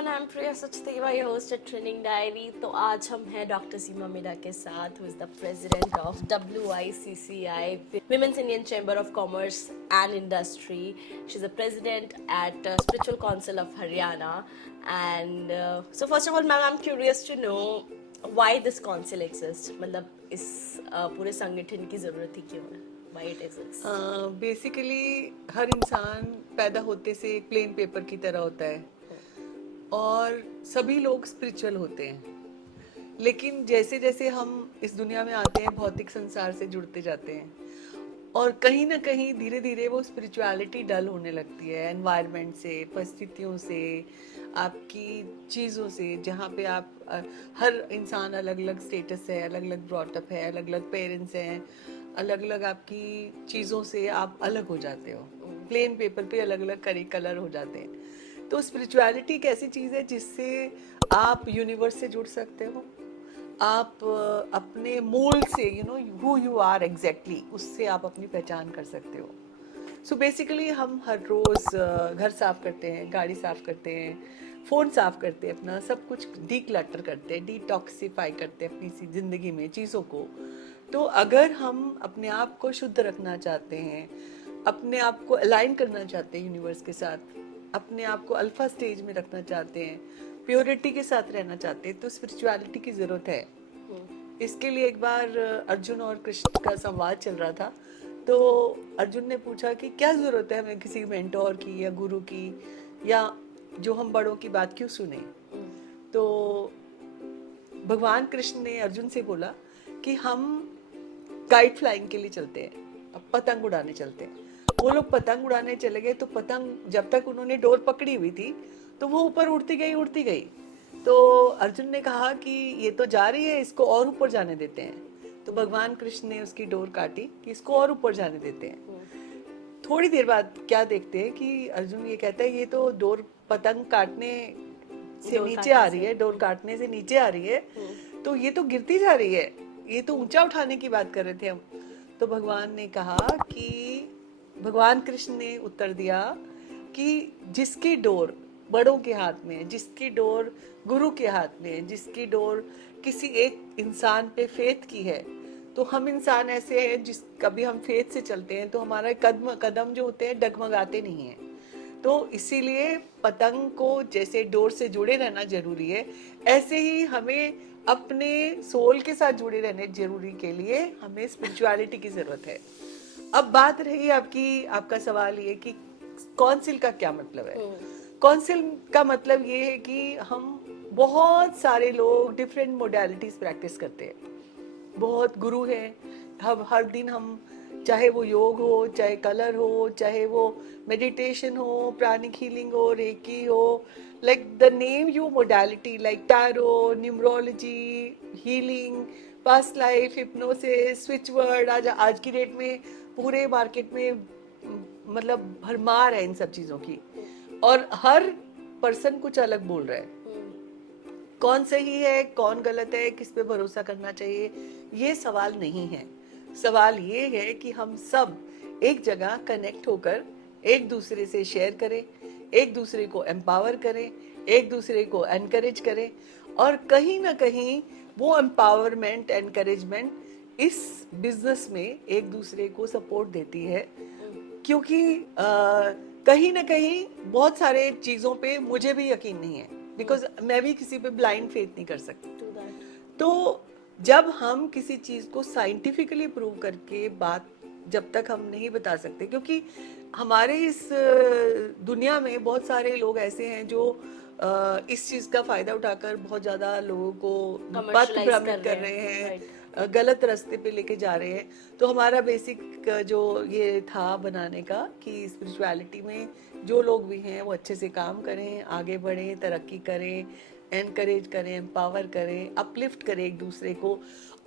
everyone, I'm Priya Sachdeva, your host at Training Diary. तो आज हम हैं डॉक्टर सीमा मीरा के साथ, who is the president of WICCI, Women's Indian Chamber of Commerce and Industry. She's the president at Spiritual Council of Haryana. And so first of all, ma'am, I'm curious to know why this council exists. मतलब इस पूरे संगठन की ज़रूरत ही क्यों है? Why it exists? Basically हर इंसान पैदा होते से एक प्लेन पेपर की तरह होता है और सभी लोग स्पिरिचुअल होते हैं, लेकिन जैसे जैसे हम इस दुनिया में आते हैं भौतिक संसार से जुड़ते जाते हैं और कहीं ना कहीं धीरे धीरे वो स्पिरिचुअलिटी डल होने लगती है एनवायरनमेंट से, परिस्थितियों से, आपकी चीज़ों से, जहाँ पे आप हर इंसान अलग अलग स्टेटस है, अलग अलग ब्रॉटअप है, अलग अलग पेरेंट्स हैं, अलग अलग आपकी चीज़ों से आप अलग हो जाते हो, प्लेन पेपर पे अलग अलग कलर हो जाते हैं। तो स्पिरिचुअलिटी एक ऐसी चीज़ है जिससे आप यूनिवर्स से जुड़ सकते हो, आप अपने मूल से हु यू आर एग्जैक्टली उससे आप अपनी पहचान कर सकते हो। सो बेसिकली हम हर रोज़ घर साफ करते हैं, गाड़ी साफ करते हैं, फ़ोन साफ करते हैं, अपना सब कुछ डीक्लटर करते हैं, डिटॉक्सिफाई करते हैं अपनी सी ज़िंदगी में चीज़ों को। तो अगर हम अपने आप को शुद्ध रखना चाहते हैं, अपने आप को अलाइन करना चाहते हैं यूनिवर्स के साथ, अपने आप को अल्फा स्टेज में रखना चाहते हैं, प्योरिटी के साथ रहना चाहते हैं, तो स्पिरिचुअलिटी की ज़रूरत है। इसके लिए एक बार अर्जुन और कृष्ण का संवाद चल रहा था, तो अर्जुन ने पूछा कि क्या ज़रूरत है हमें किसी मेंटोर की या गुरु की, या जो हम बड़ों की बात क्यों सुने। तो भगवान कृष्ण ने अर्जुन से बोला कि हम काइट फ्लाइंग के लिए चलते हैं, अब पतंग उड़ाने चलते हैं। वो लोग पतंग उड़ाने चले गए, तो पतंग जब तक उन्होंने डोर पकड़ी हुई थी तो वो ऊपर उड़ती गई। तो अर्जुन ने कहा कि ये तो जा रही है, इसको और ऊपर जाने देते हैं। तो भगवान कृष्ण ने उसकी डोर काटी कि इसको और ऊपर जाने देते हैं। थोड़ी देर बाद क्या देखते हैं कि अर्जुन ये कहता है ये तो डोर पतंग काटने से नीचे आ रही है, डोर काटने से नीचे आ रही है, तो ये तो गिरती जा रही है, ये तो ऊंचा उठाने की बात कर रहे थे हम। तो भगवान ने कहा कि भगवान कृष्ण ने उत्तर दिया कि जिसकी डोर बड़ों के हाथ में, जिसकी डोर गुरु के हाथ में, जिसकी डोर किसी एक इंसान पे फेथ की है, तो हम इंसान ऐसे हैं जिस कभी हम फेथ से चलते हैं तो हमारा कदम जो होते हैं डगमगाते नहीं हैं। तो इसीलिए पतंग को जैसे डोर से जुड़े रहना जरूरी है, ऐसे ही हमें अपने सोल के साथ जुड़े रहने जरूरी के लिए हमें स्पिरिचुअलिटी की जरूरत है। अब बात रही आपका सवाल ये कि काउंसिल का क्या मतलब है। काउंसिल का मतलब ये है कि हम बहुत सारे लोग डिफरेंट मोडालिटीज प्रैक्टिस करते हैं, बहुत गुरु हैं। हम हर दिन हम, चाहे वो योग हो, चाहे कलर हो, चाहे वो मेडिटेशन हो, प्राणिक हीलिंग हो, रेकी हो, like the name you modality, like tarot, numerology, healing, past life, hypnosis, switch word, आज की डेट में पूरे मार्केट में मतलब भरमार है इन सब चीज़ों की, और हर पर्सन कुछ अलग बोल रहा है। कौन सही है, कौन गलत है, किस पे भरोसा करना चाहिए, ये सवाल नहीं है। सवाल ये है कि हम सब एक जगह कनेक्ट होकर एक दूसरे से शेयर करें, एक दूसरे को एम्पावर करें, एक दूसरे को एनकरेज करें, और कहीं ना कहीं वो एम्पावरमेंट, एनकरेजमेंट इस बिजनेस में एक दूसरे को सपोर्ट देती है। क्योंकि कहीं ना कहीं बहुत सारे चीज़ों पे मुझे भी यकीन नहीं है, बिकॉज मैं भी किसी पे ब्लाइंड फेथ नहीं कर सकती। तो जब हम किसी चीज़ को साइंटिफिकली प्रूव करके बात जब तक हम नहीं बता सकते, क्योंकि हमारे इस दुनिया में बहुत सारे लोग ऐसे हैं जो इस चीज़ का फ़ायदा उठाकर बहुत ज़्यादा लोगों को पथ भ्रमित कर रहे हैं, गलत रास्ते पे लेके जा रहे हैं। तो हमारा बेसिक जो ये था बनाने का कि स्पिरिचुअलिटी में जो लोग भी हैं वो अच्छे से काम करें, आगे बढ़ें, तरक्की करें, एनकरेज करें, एम्पावर करें, अपलिफ्ट करें एक दूसरे को।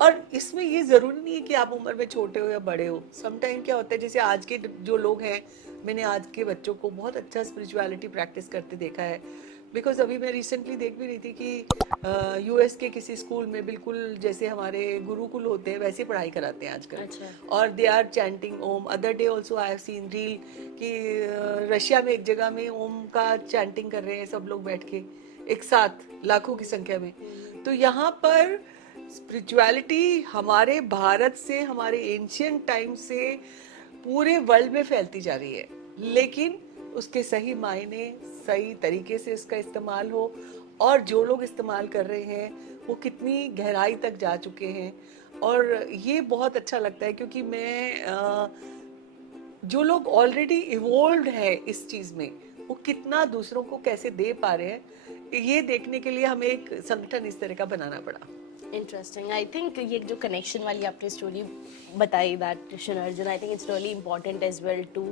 और इसमें ये ज़रूरी नहीं है कि आप उम्र में छोटे हो या बड़े हो। समटाइम क्या होता है, जैसे आज के जो लोग हैं, मैंने आज के बच्चों को बहुत अच्छा स्पिरिचुअलिटी प्रैक्टिस करते देखा है। बिकॉज अभी मैं रिसेंटली देख भी रही थी कि यूएस के किसी स्कूल में बिल्कुल जैसे हमारे गुरुकुल होते हैं वैसे पढ़ाई कराते हैं आजकल। अच्छा। और they are chanting Om. Other day also I have seen reel कि रशिया में एक जगह में ओम का चैंटिंग कर रहे हैं सब लोग बैठ के। एक साथ लाखों की संख्या में। तो यहाँ पर स्पिरिचुअलिटी हमारे भारत से, हमारे एंशियंट टाइम से पूरे वर्ल्ड में फैलती जा रही है, लेकिन उसके सही मायने, सही तरीके से इसका इस्तेमाल हो, और जो लोग इस्तेमाल कर रहे हैं वो कितनी गहराई तक जा चुके हैं। और ये बहुत अच्छा लगता है, क्योंकि मैं जो लोग ऑलरेडी इवोल्व है इस चीज में, वो कितना दूसरों को कैसे दे पा रहे हैं, ये देखने के लिए हमें एक संगठन इस तरह का बनाना पड़ा। इंटरेस्टिंग। आई थिंक ये जो कनेक्शन वाली आपने स्टोरी बताई, that Arjun, I think it's really important as well to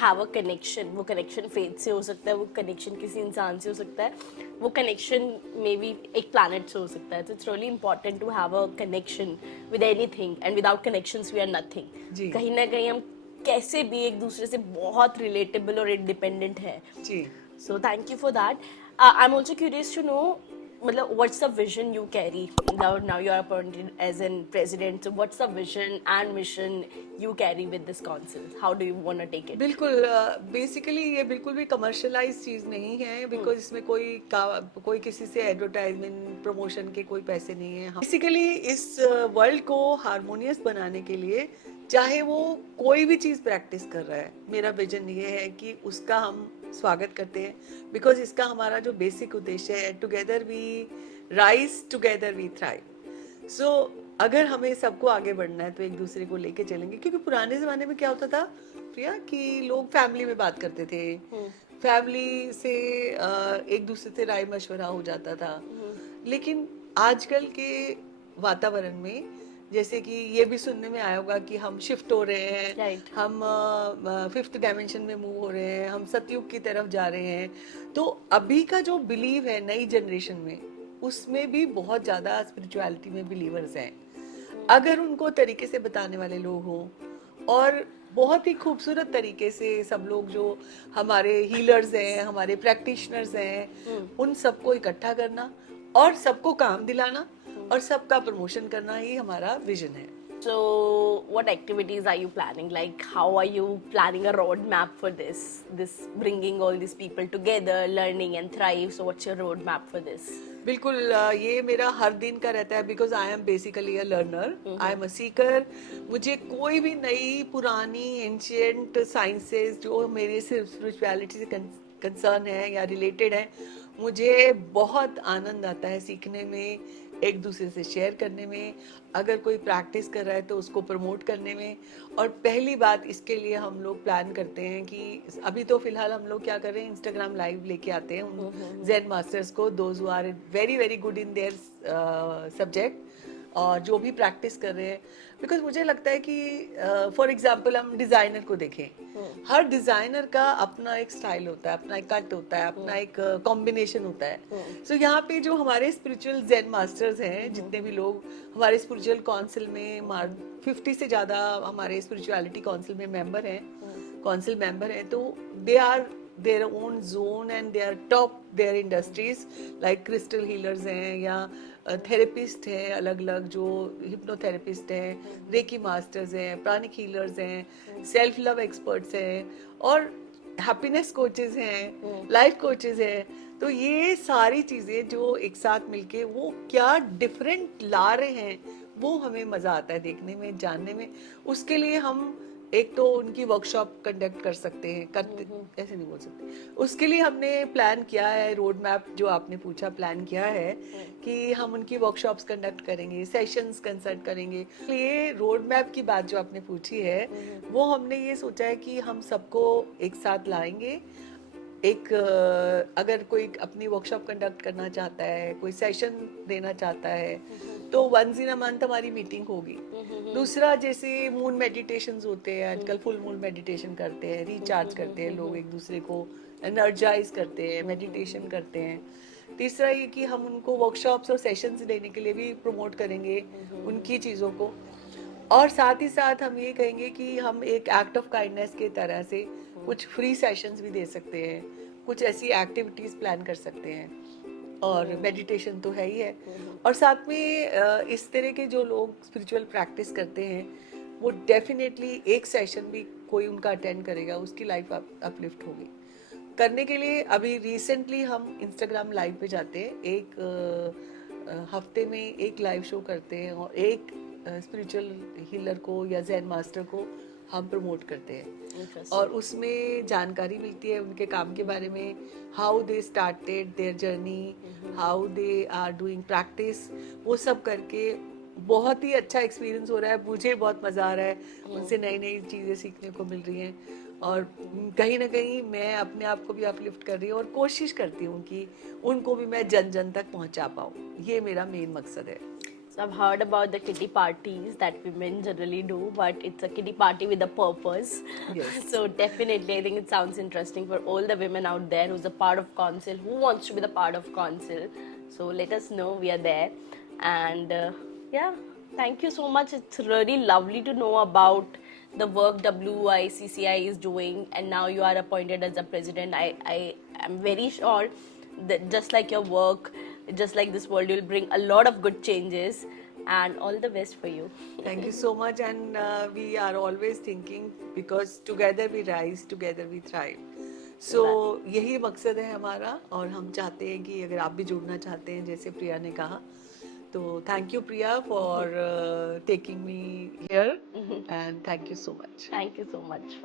have a connection. वो कनेक्शन फेथ से हो सकता है, वो कनेक्शन किसी इंसान से हो सकता है, वो कनेक्शन मे बी एक प्लानट से हो सकता है। तो it's really important to have a connection with anything, and without connections we are nothing. जी कहीं ना कहीं हम कैसे भी एक दूसरे से बहुत रिलेटेबल और इंडिपेंडेंट है। जी। So thank you for that. I'm also curious to know, मतलब, what's the vision you carry now you are appointed as an president. So what's the vision and mission you carry with this council? How do you want to take it? बिल्कुल, basically ये बिल्कुल भी commercialise चीज नहीं है, because इसमें कोई किसी से एडवर्टाइजमेंट प्रमोशन के कोई पैसे नहीं है। बेसिकली इस वर्ल्ड को हारमोनियस बनाने के लिए, चाहे वो कोई भी चीज प्रैक्टिस कर रहा है, मेरा विजन ये है कि उसका हम स्वागत करते हैं, बिकॉज इसका हमारा जो बेसिक उद्देश्य है, together we rise, together we thrive. So अगर हमें सबको आगे बढ़ना है तो एक दूसरे को लेके चलेंगे, क्योंकि पुराने जमाने में क्या होता था प्रिया, कि लोग फैमिली में बात करते थे, फैमिली से एक दूसरे से राय मशवरा हो जाता था। लेकिन आजकल के वातावरण में, जैसे कि ये भी सुनने में आया होगा कि हम शिफ्ट हो रहे हैं, Right. हम फिफ्थ डायमेंशन में मूव हो रहे हैं, हम सतयुग की तरफ जा रहे हैं। तो अभी का जो बिलीव है नई जनरेशन में, उसमें भी बहुत ज्यादा स्पिरिचुअलिटी में बिलीवर्स हैं, अगर उनको तरीके से बताने वाले लोग हों, और बहुत ही खूबसूरत तरीके से सब लोग जो हमारे हीलर्स हैं, हमारे प्रैक्टिशनर्स हैं, उन सबको इकट्ठा करना और सबको काम दिलाना और सबका प्रमोशन करना, ही हमारा विजन है। So what activities are you planning? Like, how are you planning a roadmap for this? This bringing all these people together, learning and thrive. So what's your roadmap for this? बिल्कुल, ये मेरा हर दिन का रहता है, because I am basically a learner, I am a Sikar. मुझे कोई भी नई पुरानी एंशियंट साइंसेस जो मेरे सिर्फ स्पिरिचुअलिटी से कंसर्न है या रिलेटेड है, मुझे बहुत आनंद आता है सीखने में, एक दूसरे से शेयर करने में, अगर कोई प्रैक्टिस कर रहा है तो उसको प्रमोट करने में। और पहली बात, इसके लिए हम लोग प्लान करते हैं कि अभी तो फिलहाल हम लोग क्या कर रहे हैं, इंस्टाग्राम लाइव लेके आते हैं उन ज़ेन मास्टर्स को, those who are very very good in their subject, और जो भी प्रैक्टिस कर रहे हैं। बिकॉज मुझे लगता है कि फॉर एग्जाम्पल हम डिज़ाइनर को देखें, हर डिज़ाइनर का अपना एक स्टाइल होता है, अपना एक कट होता है, अपना एक कॉम्बिनेशन होता है। सो यहाँ पे जो हमारे स्पिरिचुअल ज़ेन मास्टर्स हैं, जितने भी लोग हमारे स्पिरिचुअल काउंसिल में 50 से ज़्यादा हमारे स्पिरिचुअलिटी काउंसिल में मेंबर हैं, काउंसिल मेंबर हैं, तो they are their own zone and they are top their industries, like crystal healers हैं, या थेरेपिस्ट हैं अलग अलग, जो हिप्नोथेरेपिस्ट हैं, रेकी मास्टर्स हैं, प्राणिक हीलर्स हैं, सेल्फ लव एक्सपर्ट्स हैं, और हैप्पीनेस कोचेस हैं, लाइफ कोचेस हैं। तो ये सारी चीज़ें जो एक साथ मिलके वो क्या डिफरेंट ला रहे हैं, वो हमें मज़ा आता है देखने में, जानने में। उसके लिए हम एक तो उनकी वर्कशॉप कंडक्ट कर सकते हैं, करते ऐसे नहीं बोल सकते, उसके लिए हमने प्लान किया है, रोड मैप जो आपने पूछा, प्लान किया है कि हम उनकी वर्कशॉप्स कंडक्ट करेंगे, सेशंस कंसल्ट करेंगे। ये रोड मैप की बात जो आपने पूछी है, वो हमने ये सोचा है कि हम सबको एक साथ लाएंगे। एक अगर कोई अपनी वर्कशॉप कंडक्ट करना चाहता है, कोई सेशन देना चाहता है, तो वंस इन अ मंथ हमारी मीटिंग होगी। दूसरा, जैसे मून मेडिटेशंस होते हैं आजकल, फुल मून मेडिटेशन करते हैं, रिचार्ज करते हैं लोग, एक दूसरे को एनर्जाइज करते हैं, मेडिटेशन करते हैं। तीसरा ये कि हम उनको वर्कशॉप्स और सेशंस देने के लिए भी प्रमोट करेंगे उनकी चीज़ों को। और साथ ही साथ हम ये कहेंगे कि हम एक एक्ट ऑफ काइंडनेस के तरह से कुछ फ्री सेशंस भी दे सकते हैं, कुछ ऐसी एक्टिविटीज़ प्लान कर सकते हैं, और मेडिटेशन तो है ही है। और साथ में इस तरह के जो लोग स्पिरिचुअल प्रैक्टिस करते हैं, वो डेफिनेटली एक सेशन भी कोई उनका अटेंड करेगा, उसकी लाइफ अपलिफ्ट होगी। करने के लिए अभी रिसेंटली हम इंस्टाग्राम लाइव पे जाते हैं, एक हफ्ते में एक लाइव शो करते हैं और एक स्पिरिचुअल हीलर को या ज़ेन मास्टर को हम प्रमोट करते हैं Interesting. और उसमें जानकारी मिलती है उनके काम के बारे में, how they started their journey, how they are doing practice, वो सब करके बहुत ही अच्छा एक्सपीरियंस हो रहा है। मुझे बहुत मज़ा आ रहा है, उनसे नई नई चीज़ें सीखने को मिल रही हैं और कहीं ना कहीं मैं अपने आप को भी अपलिफ्ट कर रही हूँ और कोशिश करती हूँ कि उनको भी मैं जन जन तक पहुँचा पाऊँ। ये मेरा मेन मकसद है। So I've heard about the kitty parties that women generally do, but it's a kitty party with a purpose. Yes. So definitely, I think it sounds interesting for all the women out there who's a part of council, who wants to be the part of council. So let us know, we are there. And yeah, thank you so much. It's really lovely to know about the work WICCI is doing, and now you are appointed as the president. I am very sure that just like your work, just like this world, you'll bring a lot of good changes, and all the best for you. Thank you so much, and we are always thinking because together we rise, together we thrive. So यही मकसद है हमारा और हम चाहते हैं कि अगर आप भी जुड़ना चाहते हैं जैसे प्रिया ने कहा, तो thank you Priya for taking me here and thank you so much. Thank you so much.